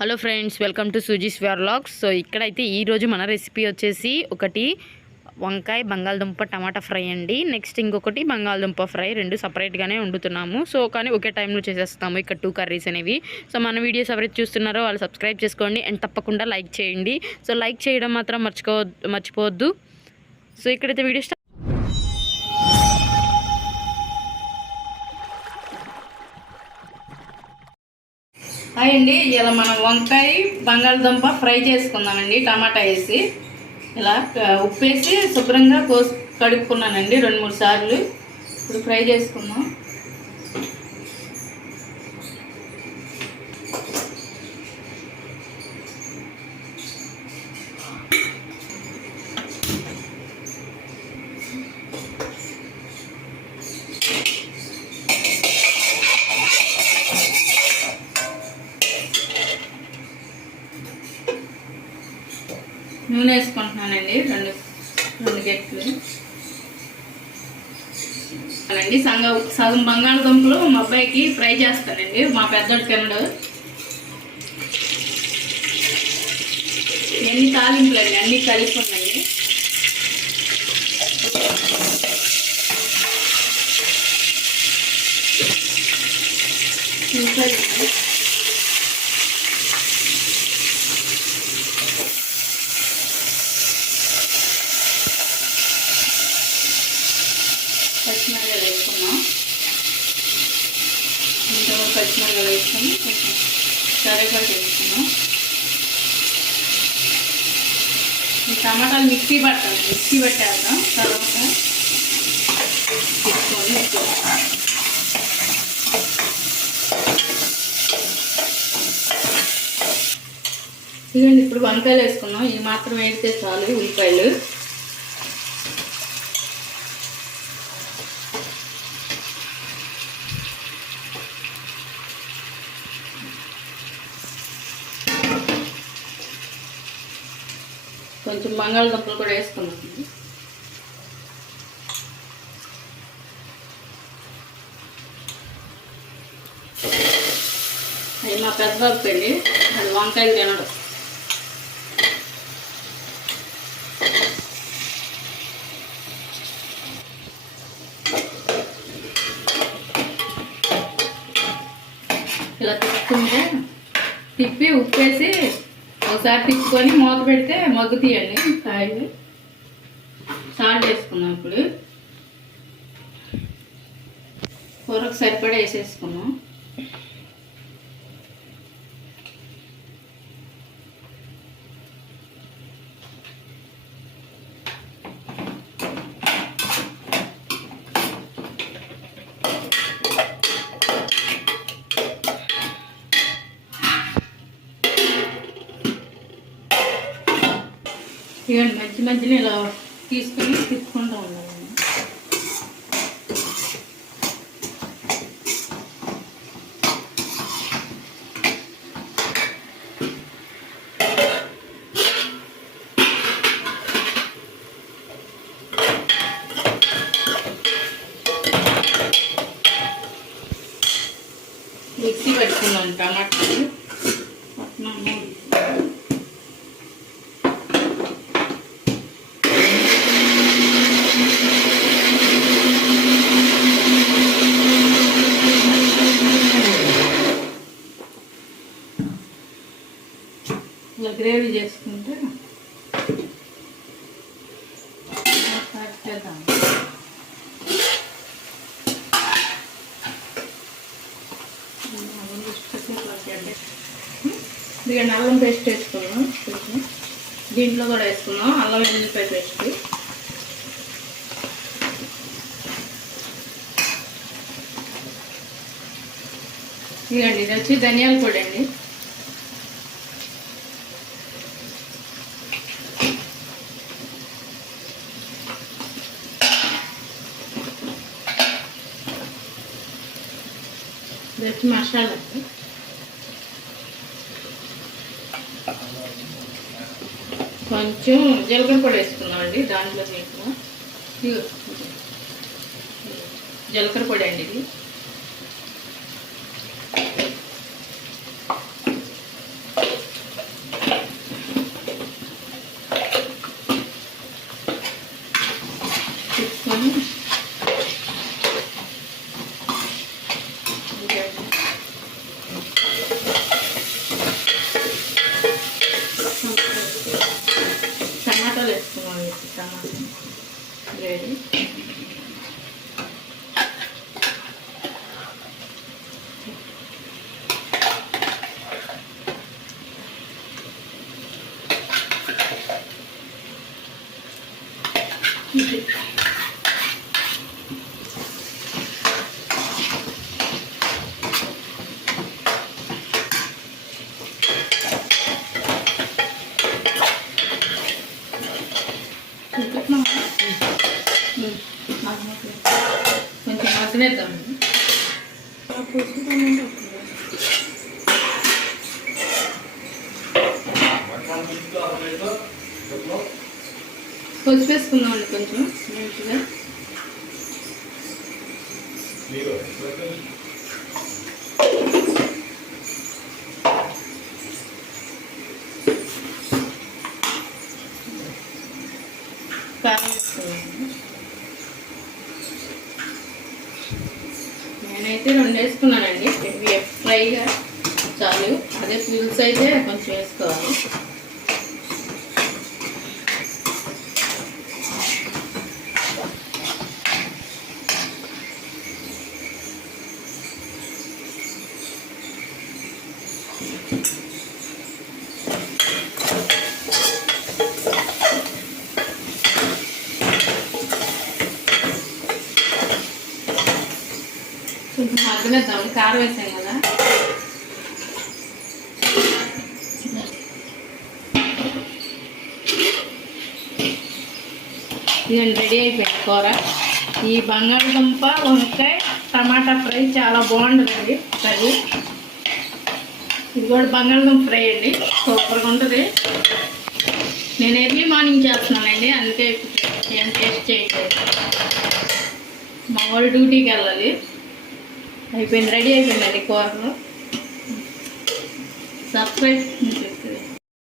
Hello friends welcome to Suzie's vlogs. So ఇక్కడైతే ఈరోజు మన రెసిపీ వచ్చేసి ఒకటి వంకాయ బంగాళదుంప టమాటా ఫ్రై అండి. నెక్స్ట్ ఇంకొకటి బంగాళదుంప ఫ్రై రెండు సపరేట్గానే వండుతున్నాము. సో కానీ ఒకే టైంలో చేసేస్తాము ఇక్కడ టూ కర్రీస్ అనేవి. సో మన వీడియోస్ ఎవరైతే చూస్తున్నారో వాళ్ళు సబ్స్క్రైబ్ చేసుకోండి అండ్ తప్పకుండా లైక్ చేయండి. సో లైక్ చేయడం మాత్రం మర్చిపో మర్చిపోవద్దు. సో ఇక్కడైతే వీడియో హాయ్ అండి. ఇలా మనం వంకాయ బంగాళదుంప ఫ్రై చేసుకుందామండి. టమాటా వేసి ఇలా ఉప్పు వేసి శుభ్రంగా కోసి కడుక్కున్నానండి రెండు మూడు సార్లు. ఇప్పుడు ఫ్రై చేసుకుందాం. నూనె వేసుకుంటున్నానండి. రెండు రెండు గెట్లు. అండి సగం సగం బంగాళదుంపలు మా అబ్బాయికి ఫ్రై చేస్తానండి. మా పెద్దోడు తినడు. ఎన్ని తాలింపులు అండి అన్నీ కలిపి ఉన్నాయి చూసారు కదా? పచ్చిమిరకాయలు వేసుకున్నాం ఇంకా వేసుకొని కొంచెం కరివేపాకు వేసుకున్నాం ఈ టమాటాలు మిక్సీ పట్టాలి. మిక్సీ పట్టేద్దాం. తర్వాత తీసుకొని ఇదండి ఇప్పుడు వంకాయలు వేసుకున్నాం. ఇవి మాత్రం వేస్తే చాలు ఉల్లిపాయలు. కొంచెం బంగాళదుంపలు కూడా వేసుకున్నాం అది మా పెద్దబాబు పెళ్ళి అది వంకాయలు తినడు. ఇలా తిప్పుకుంటే తిప్పి ఉప్పేసి ఒకసారి తిప్పుకొని మూత పెడితే మగ్గు తీయండి కాయలు. సాల్ట్ వేసుకున్నాం ఇప్పుడు. కూరకు సరిపడా వేసేసుకున్నాం ఇవ్వండి మధ్య మధ్యలో ఇలా తీసుకొని తిప్పుకుంటూ ఉండాలండి మిక్సీ పెట్టుకున్నాం టమాటాలు పట్నం ఇలా గ్రేవీ చేసుకుంటే స్టార్ట్ చేద్దాం ఇక అల్లం పేస్ట్ వేసుకున్నాం కొంచెం దీంట్లో కూడా వేసుకున్నాం అల్లం వెల్లిపాయ పేస్ట్. ఇదండి ఇది వచ్చి ధనియాల పొడి అండి. మసాలా కొంచెం జీలకర్ర పొడి వేసుకున్నాం అండి దాంట్లో దీంట్లో జీలకర్ర పొడి అండి ఇది. కొంచెం మగ్గనేద్దాం పసుపు వేసుకున్నాం అండి కొంచెం మంచిగా కారం వేసుకున్నాను నేనైతే రెండు వేసుకున్నానండి ఇవి ఫ్రైగా చాలు. అదే పులుసు అయితే కొంచెం వేసుకోవాలి. కొంచెం కారం వేసాం కదా. ఇదండి రెడీ అయిపోయింది కూర. ఈ బంగాళదుంప వంకాయ టమాటా ఫ్రై చాలా బాగుంటుందండి కర్రీ. ఇది కూడా బంగాళదుంప ఫ్రై అండి. సూపర్గా ఉంటుంది. నేను ఎర్లీ మార్నింగ్ చేస్తున్నానండి అందుకే ఏం టేస్ట్ చేయట్లేదు. మా వాళ్ళు డ్యూటీకి వెళ్ళాలి. అయిపోయింది. రెడీ అయిపోయిందండి కూరలు. సబ్స్క్రైబ్